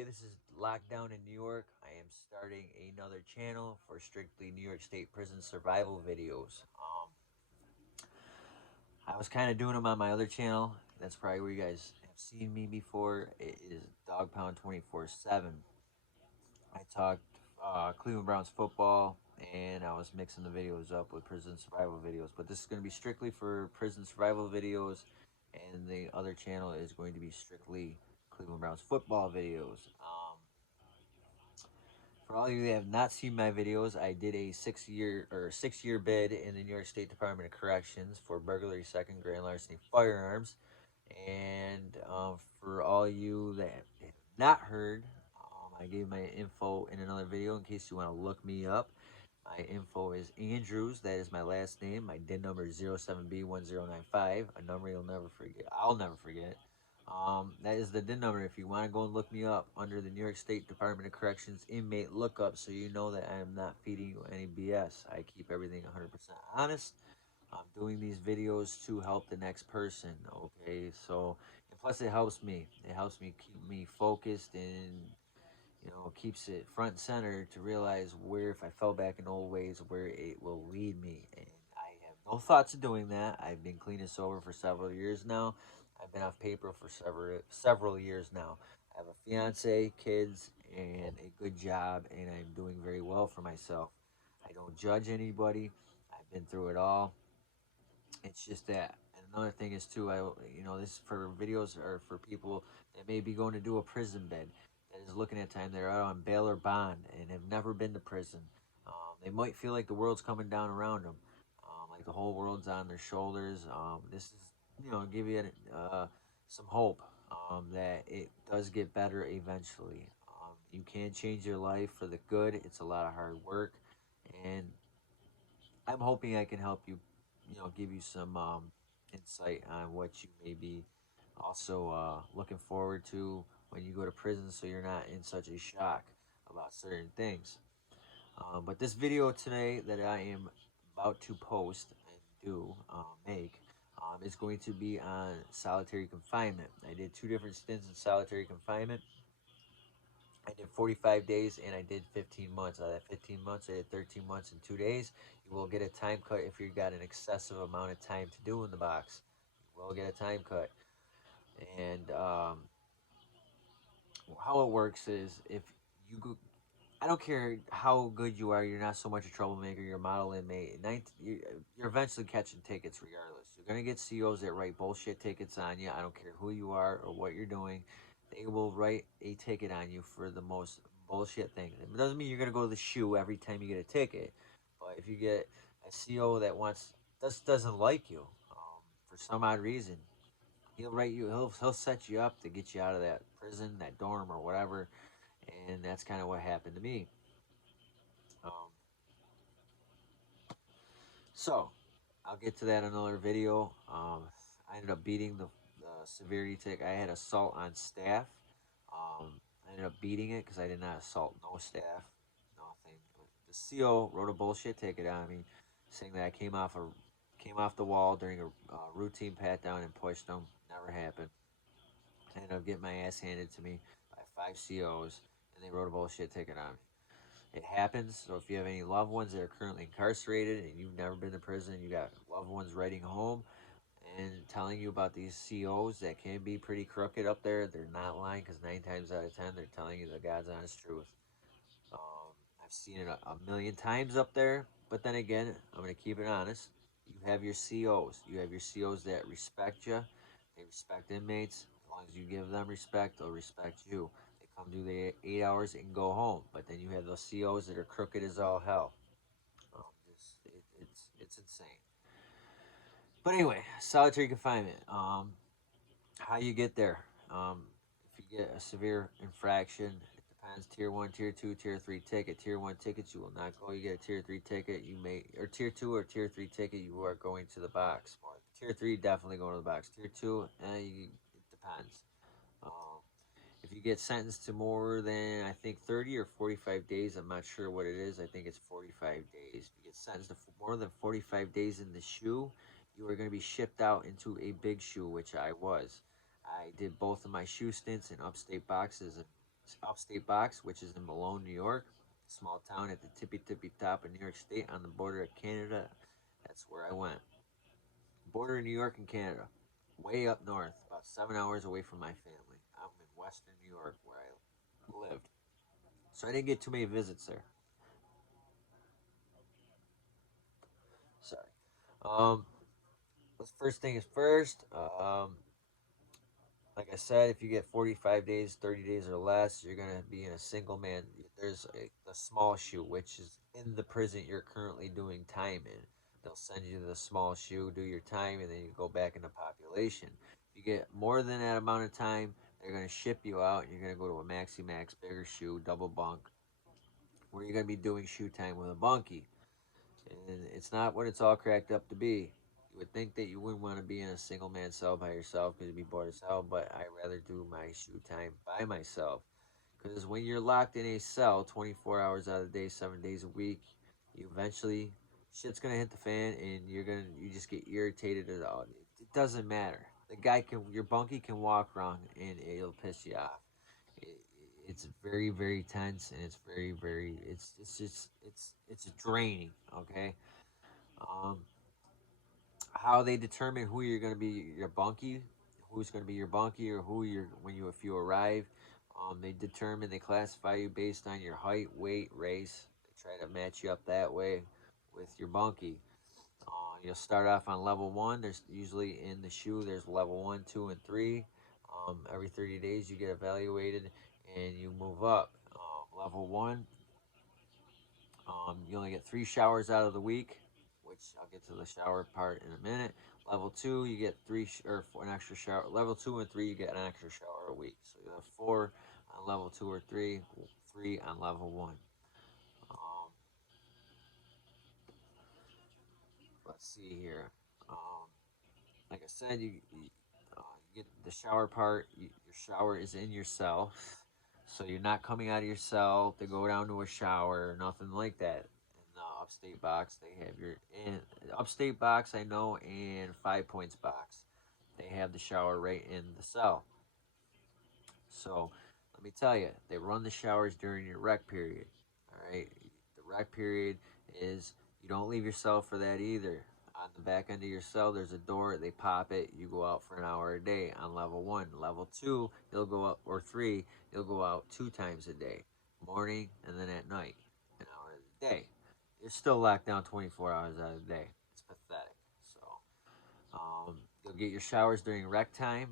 Okay, this is lockdown in New York. I am starting another channel for strictly New York State prison survival videos. I was kind of doing them on my other channel. That's probably where you guys have seen me before. It is Dog Pound 24/7. I talked Cleveland Browns football, and I was mixing the videos up with prison survival videos. But this is going to be strictly for prison survival videos, and the other channel is going to be strictly Cleveland Browns football videos. For all of you that have not seen my videos, I did a 6-year bid in the New York State Department of Corrections for burglary, second grand larceny, firearms. And for all of you that have not heard, I gave my info in another video in case you want to look me up. My info is Andrews. That is my last name. My DIN number is 07B1095. A number you'll never forget. I'll never forget. That is the DIN number if you want to go and look me up under the New York State Department of Corrections inmate lookup, so you know that I am not feeding you any BS. I keep everything 100% honest. I'm doing these videos to help the next person, okay? So, and plus it helps me. It helps me keep me focused and keeps it front and center to realize where, if I fell back in old ways, where it will lead me. And I have no thoughts of doing that. I've been clean and sober for several years now. I've been off paper for several years now. I have a fiance, kids, and a good job, and I'm doing very well for myself. I don't judge anybody. I've been through it all. It's just that. And another thing is too, this for videos or for people that may be going to do a prison bid that is looking at time they're out on bail or bond and have never been to prison. They might feel like the world's coming down around them, like the whole world's on their shoulders. This is, give you some hope that it does get better eventually. You can change your life for the good. It's a lot of hard work, and I'm hoping I can help you, give you some insight on what you may be also looking forward to when you go to prison, so you're not in such a shock about certain things. But this video today that I am about to post and make is going to be on solitary confinement. I did 2 different stints in solitary confinement. I did 45 days and I did 15 months. Out of that 15 months, I did 13 months and 2 days. You will get a time cut if you've got an excessive amount of time to do in the box. You will get a time cut. And how it works is if you go, I don't care how good you are, you're not so much a troublemaker, you're a model inmate. You're eventually catching tickets regardless. You're going to get COs that write bullshit tickets on you. I don't care who you are or what you're doing. They will write a ticket on you for the most bullshit thing. It doesn't mean you're going to go to the shoe every time you get a ticket. But if you get a CO that just doesn't like you for some odd reason, he'll set you up to get you out of that prison, that dorm, or whatever. And that's kind of what happened to me. Um, So, I'll get to that in another video. I ended up beating the severity tick. I had assault on staff. I ended up beating it because I did not assault no staff, nothing. The CO wrote a bullshit ticket on me, saying that I came off the wall during a routine pat down and pushed them. Never happened. I ended up getting my ass handed to me by 5 COs, and they wrote a bullshit ticket on me. It happens. So if you have any loved ones that are currently incarcerated and you've never been to prison, you got loved ones writing home and telling you about these COs that can be pretty crooked up there. They're not lying because 9 times out of 10, they're telling you the God's honest truth. I've seen it a million times up there, but then again, I'm going to keep it honest. You have your COs. You have your COs that respect you. They respect inmates. As long as you give them respect, they'll respect you. They come do the 8 hours and go home. But then you have those COs that are crooked as all hell. It's insane. But anyway, solitary confinement. How you get there? If you get a severe infraction, it depends. Tier one, tier two, tier three ticket. Tier one tickets, you will not go. You get a tier three ticket, you may, or tier two or tier three ticket, you are going to the box. Or tier three, definitely going to the box. Tier two, it depends. Um, if you get sentenced to more than, I think, 30 or 45 days, I'm not sure what it is. I think it's 45 days. If you get sentenced to more than 45 days in the shoe, you are going to be shipped out into a big shoe, which I was. I did both of my shoe stints in upstate boxes in upstate box, which is in Malone, New York, small town at the tippy top of New York State on the border of Canada. That's where I went. Border of New York and Canada, way up north, about 7 hours away from my family. I'm in Western New York where I lived, so I didn't get too many visits there. Sorry. Um, first thing is first. Like I said, if you get 45 days, 30 days or less, you're going to be in a single man. There's the small shoe, which is in the prison you're currently doing time in. They'll send you to the small shoe, do your time, and then you go back into population. If you get more than that amount of time, they're going to ship you out. And you're going to go to a maxi max, bigger shoe, double bunk, where you're going to be doing shoe time with a bunkie. And it's not what it's all cracked up to be. You would think that you wouldn't want to be in a single man cell by yourself because you'd be bored as hell, but I rather do my shoot time by myself. Because when you're locked in a cell 24 hours out of the day, 7 days a week, you eventually shit's gonna hit the fan, and you just get irritated at all. It doesn't matter. The guy can your bunkie can walk wrong and it'll piss you off. It, it's very tense, and it's very it's just it's draining. Okay. Um, how they determine who you're going to be your bunkie, who's going to be your bunkie, or who you're when you if you arrive. They classify you based on your height, weight, race. They try to match you up that way with your bunkie. You'll start off on level one. There's usually in the shoe. There's level one, two, and three. Every 30 days you get evaluated and you move up. Level one, you only get 3 showers out of the week, which I'll get to the shower part in a minute. Level two, you get an extra shower. Level two and three, you get an extra shower a week. So you have four on level two or three, three on level one. Um, let's see here. Um, like I said, you get the shower part. Your shower is in your cell, so you're not coming out of your cell to go down to a shower or nothing like that. In the upstate box, they have your in upstate box. I know, and 5 Points box, they have the shower right in the cell. So let me tell you, they run the showers during your rec period. All right, the rec period is you don't leave your cell for that either. On the back end of your cell, there's a door. They pop it. You go out for an hour a day on level one. Level two, you'll go out, or three, you'll go out 2 times a day, morning and then at night, an hour a day. You're still locked down 24 hours out of the day. It's pathetic. So you'll get your showers during rec time.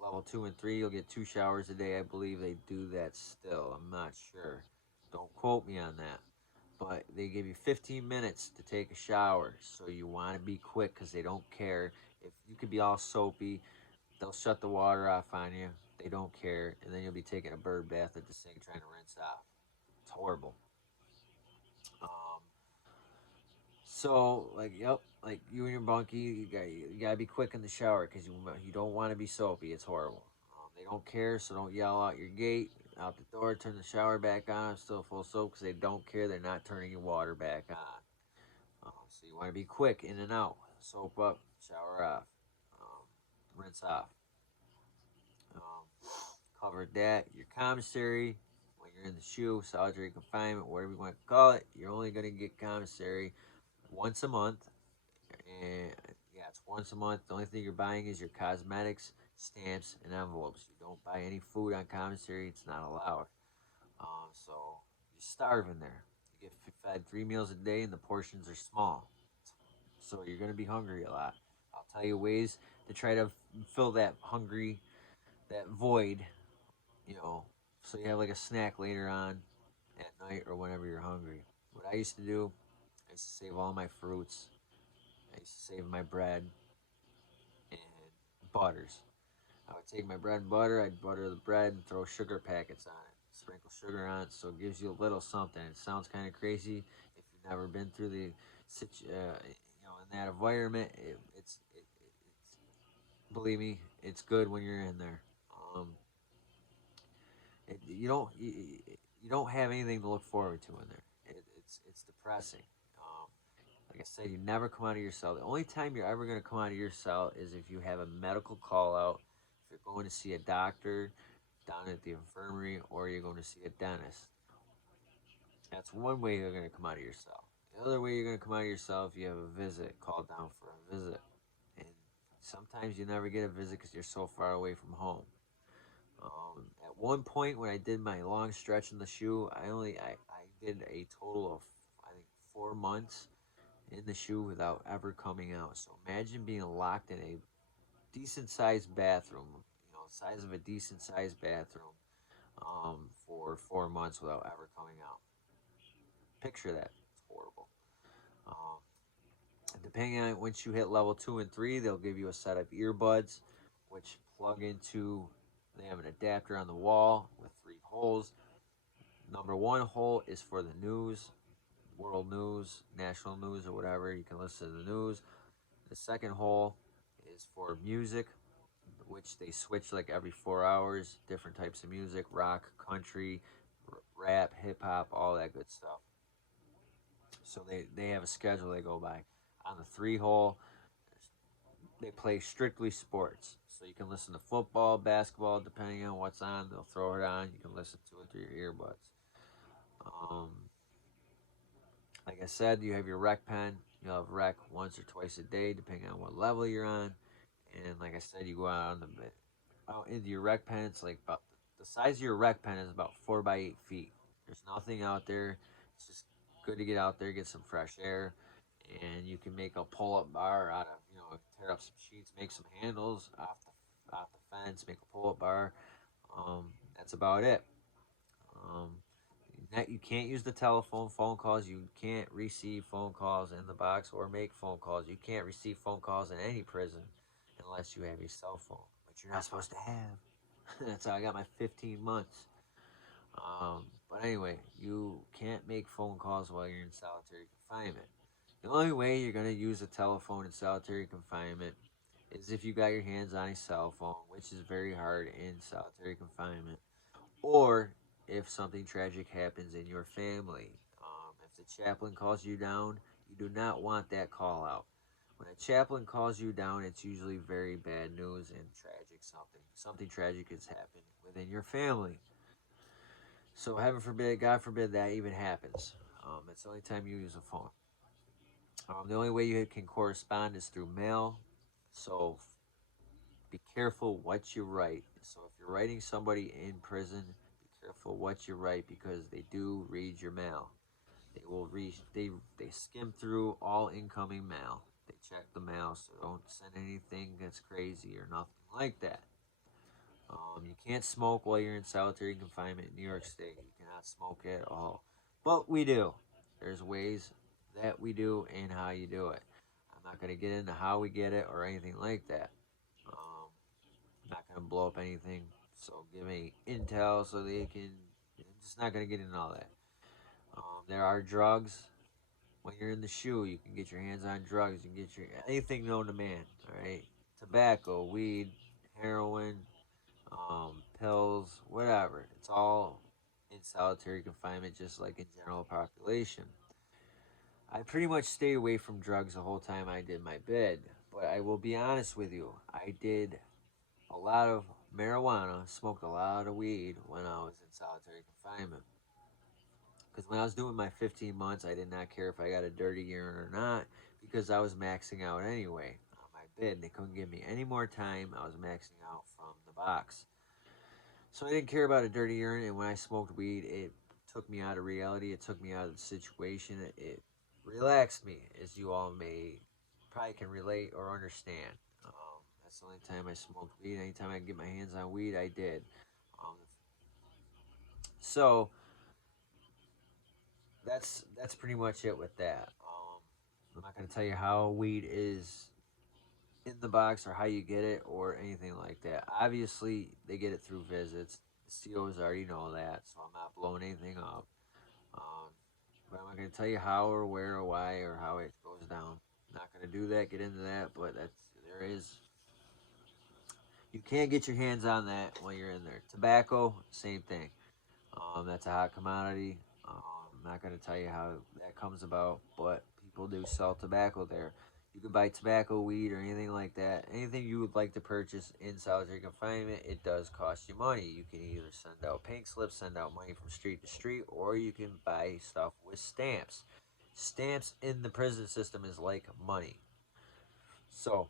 Level two and three, you'll get 2 showers a day. I believe they do that still. I'm not sure. Don't quote me on that. But they give you 15 minutes to take a shower, so you want to be quick because they don't care. If you could be all soapy, they'll shut the water off on you. They don't care, and then you'll be taking a bird bath at the sink trying to rinse off. It's horrible. Um, So, like, yep, like you and your bunkie, you gotta be quick in the shower because you don't want to be soapy. It's horrible. They don't care, so don't yell out your gate, out the door, turn the shower back on. I'm still full soap because they don't care. They're not turning your water back on. So you want to be quick in and out. Soap up, shower off, rinse off. Um, Covered that. Your commissary, when you're in the shoe, solitary confinement, whatever you want to call it, you're only going to get commissary once a month. And yeah, it's once a month. The only thing you're buying is your cosmetics, stamps, and envelopes. You don't buy any food on commissary. It's not allowed. So you're starving there. You get fed 3 meals a day, and the portions are small. So you're gonna be hungry a lot. I'll tell you ways to try to fill that void. You know, so you have like a snack later on at night or whenever you're hungry. What I used to do, I used to save all my fruits. I used to save my bread and butters. I would take my bread and butter, I'd butter the bread and throw sugar packets on it. Sprinkle sugar on it so it gives you a little something. It sounds kind of crazy if you've never been through in that environment. It's believe me, it's good when you're in there. Um, you don't have anything to look forward to in there. It's depressing. Um, like I said, you never come out of your cell. The only time you're ever going to come out of your cell is if you have a medical call out, if you're going to see a doctor, down at the infirmary, or you're going to see a dentist. That's one way you're going to come out of yourself. The other way you're going to come out of yourself, you have a visit, called down for a visit. And sometimes you never get a visit because you're so far away from home. At one point when I did my long stretch in the shoe, I did a total of I think 4 months in the shoe without ever coming out. So imagine being locked in a decent sized bathroom, size of a decent sized bathroom, for 4 months without ever coming out. Picture that. It's horrible. Um, Depending on once you hit level 2 and 3, they'll give you a set of earbuds, which plug into. They have an adapter on the wall with 3 holes. Number one hole is for the news, world news, national news, or whatever. You can listen to the news. The second hole is for music, which they switch like every 4 hours, different types of music, rock, country, rap, hip hop, all that good stuff. So they have a schedule they go by. On the 3 hole, they play strictly sports. So you can listen to football, basketball, depending on what's on, they'll throw it on. You can listen to it through your earbuds. Um, like I said, you have your rec pen. You'll have rec once or twice a day, depending on what level you're on. And like I said, you go out on the out into your rec pen. It's like about the size of your rec pen is about 4 by 8 feet. There's nothing out there. It's just good to get out there, get some fresh air, and you can make a pull-up bar out of tear up some sheets, make some handles off the fence, make a pull-up bar. That's about it. Um, you can't use the telephone, phone calls. You can't receive phone calls in the box or make phone calls. You can't receive phone calls in any prison unless you have your cell phone, which you're not supposed to have. That's how I got my 15 months. But anyway, you can't make phone calls while you're in solitary confinement. The only way you're going to use a telephone in solitary confinement is if you got your hands on a cell phone, which is very hard in solitary confinement, or if something tragic happens in your family. If the chaplain calls you down, you do not want that call out. When a chaplain calls you down, it's usually very bad news and tragic something. Something tragic has happened within your family. So heaven forbid, God forbid that even happens. It's the only time you use a phone. The only way you can correspond is through mail. So be careful what you write. So if you're writing somebody in prison, be careful what you write because they do read your mail. They will read. They skim through all incoming mail. They check the mail, so don't send anything that's crazy or nothing like that. You can't smoke while you're in solitary confinement in New York State. You cannot smoke at all. But we do. There's ways that we do and how you do it. I'm not going to get into how we get it or anything like that. Um, I'm not going to blow up anything. So give me intel so they can. I'm just not going to get into all that. There are drugs. When you're in the shoe, you can get your hands on drugs. You can get your anything known to man. All right, tobacco, weed, heroin, pills, whatever. It's all in solitary confinement, just like in general population. I pretty much stayed away from drugs the whole time I did my bid, but I will be honest with you. I did a lot of marijuana, smoked a lot of weed when I was in solitary confinement. Because when I was doing my 15 months, I did not care if I got a dirty urine or not because I was maxing out anyway on my bid. They couldn't give me any more time. I was maxing out from the box. So I didn't care about a dirty urine, and when I smoked weed, it took me out of reality. It took me out of the situation. It relaxed me, as you all may probably can relate or understand. That's the only time I smoked weed. Anytime I could get my hands on weed, I did. Um, so that's pretty much it with that. I'm not going to tell you how weed is in the box or how you get it or anything like that. Obviously, they get it through visits. The COs already know that, so I'm not blowing anything up. Um, but I'm not going to tell you how or where or why or how it goes down. I'm not going to do that, get into that, but there is. You can't get your hands on that when you're in there. Tobacco, same thing. That's a hot commodity. I'm not going to tell you how that comes about, but people do sell tobacco there. You can buy tobacco, weed, or anything like that. Anything you would like to purchase in solitary confinement, it does cost you money. You can either send out pink slips, send out money from street to street, or you can buy stuff with stamps. Stamps in the prison system is like money. So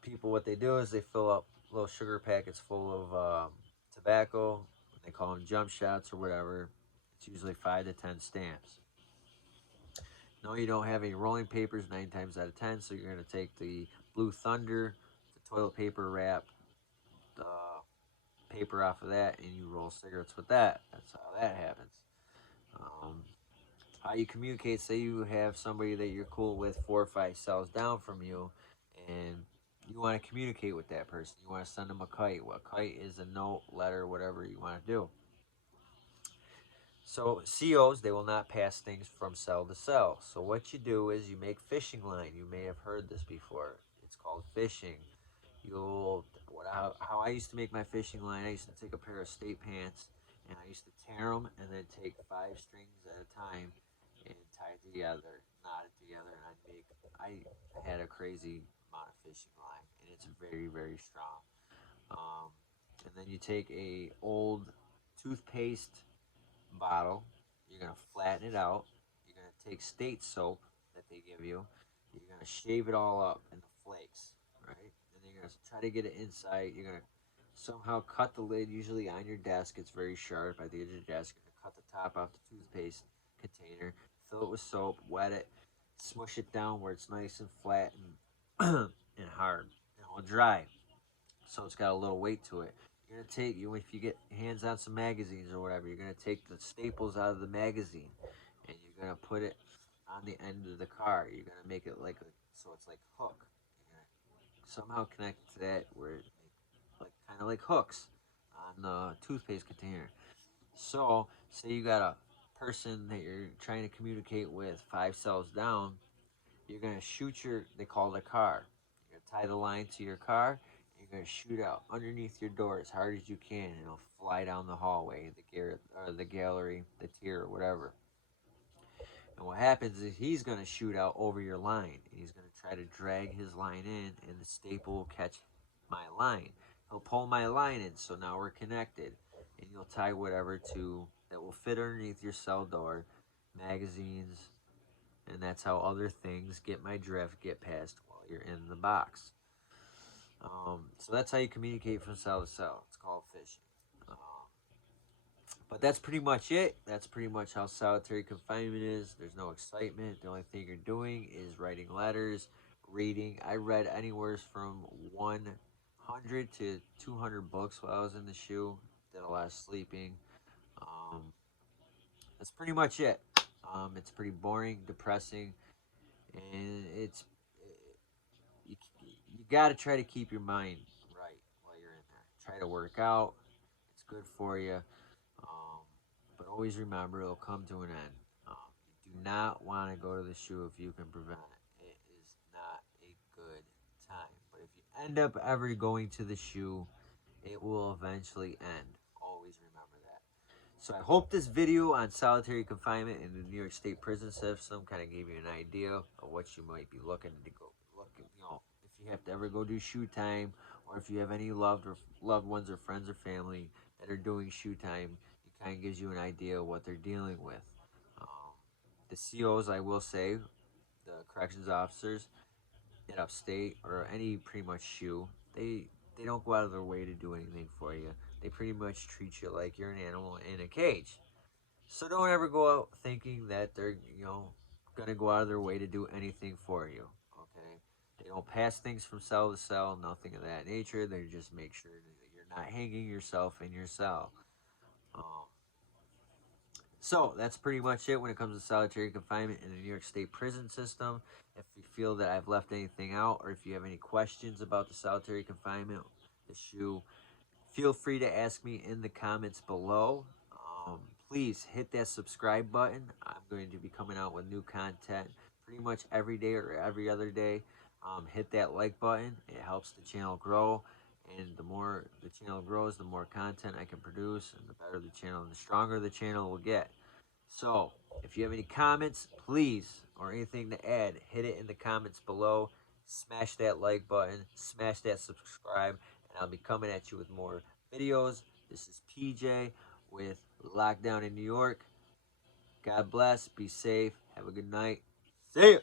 people, what they do is they fill up little sugar packets full of tobacco. They call them jump shots or whatever. It's usually 5 to 10 stamps. No, you don't have any rolling papers 9 times out of 10, so you're going to take the Blue Thunder, the toilet paper wrap, the paper off of that, and you roll cigarettes with that. That's how that happens. Um, how you communicate, say you have somebody that you're cool with 4 or 5 cells down from you, and you want to communicate with that person. You want to send them a kite. Well, a kite is a note, letter, whatever you want to do. So COs, they will not pass things from cell to cell. So what you do is you make fishing line. You may have heard this before. It's called fishing. You'll how I used to make my fishing line. I used to take a pair of state pants and I used to tear them and then take 5 strings at a time and tie it together, knot it together, and I had a crazy amount of fishing line and it's very strong. Um, and then you take a old toothpaste bottle. You're gonna flatten it out. You're gonna take state soap that they give you. You're gonna shave it all up into flakes, right? And then you're gonna try to get it inside. You're gonna somehow cut the lid. Usually on your desk, it's very sharp at the edge of the desk. You're gonna cut the top off the toothpaste container. Fill it with soap. Wet it. Smush it down where it's nice and flat and and hard. And it will dry so it's got a little weight to it. You're gonna take you if you get hands on some magazines or whatever. You're gonna take the staples out of the magazine, and you're gonna put it on the end of the car. You're gonna make it like a so it's like hook. You're gonna somehow connect to that where it like kind of like hooks on the toothpaste container. So say you got a person that you're trying to communicate with 5 cells down, you're gonna shoot your they call it a car. You're gonna tie the line to your car. You're gonna shoot out underneath your door as hard as you can, and it'll fly down the hallway, the garret, or the gallery, the tier, or whatever. And what happens is he's gonna shoot out over your line, and he's gonna try to drag his line in, and the staple will catch my line. He'll pull my line in, so now we're connected, and you'll tie whatever to that will fit underneath your cell door, magazines, and that's how other things get my drift get past while you're in the box. So that's how you communicate from cell to cell. It's called fishing. Um, but that's pretty much it. That's pretty much how solitary confinement is. There's no excitement. The only thing you're doing is writing letters, reading. I read anywhere from 100 to 200 books while I was in the shoe. Did a lot of sleeping. Um, that's pretty much it. It's pretty boring, depressing, and you, you got to try to keep your mind right while you're in there. Try to work out. It's good for you. Um, but always remember it'll come to an end. You do not want to go to the shoe if you can prevent it. It is not a good time. But if you end up ever going to the shoe, it will eventually end. Always remember that. So I hope this video on solitary confinement in the New York State prison system kind of gave you an idea of what you might be looking to go look. If you have to ever go do shoe time, or if you have any loved ones or friends or family that are doing shoe time, it kind of gives you an idea of what they're dealing with. Um, the COs, I will say, the corrections officers in upstate or any pretty much shoe, they don't go out of their way to do anything for you. They pretty much treat you like you're an animal in a cage. So don't ever go out thinking that they're, gonna go out of their way to do anything for you. Okay? They don't pass things from cell to cell, nothing of that nature. They just make sure that you're not hanging yourself in your cell. Um, so that's pretty much it when it comes to solitary confinement in the New York State prison system. If you feel that I've left anything out, or if you have any questions about the solitary confinement issue, feel free to ask me in the comments below. Um, Please hit that subscribe button. I'm going to be coming out with new content pretty much every day or every other day. Hit that like button. It helps the channel grow. And the more the channel grows, the more content I can produce, and the better the channel and the stronger the channel will get. So, if you have any comments, please, or anything to add, hit it in the comments below. Smash that like button, smash that subscribe, and I'll be coming at you with more videos. This is PJ with Lockdown in New York. God bless, be safe, have a good night. See ya!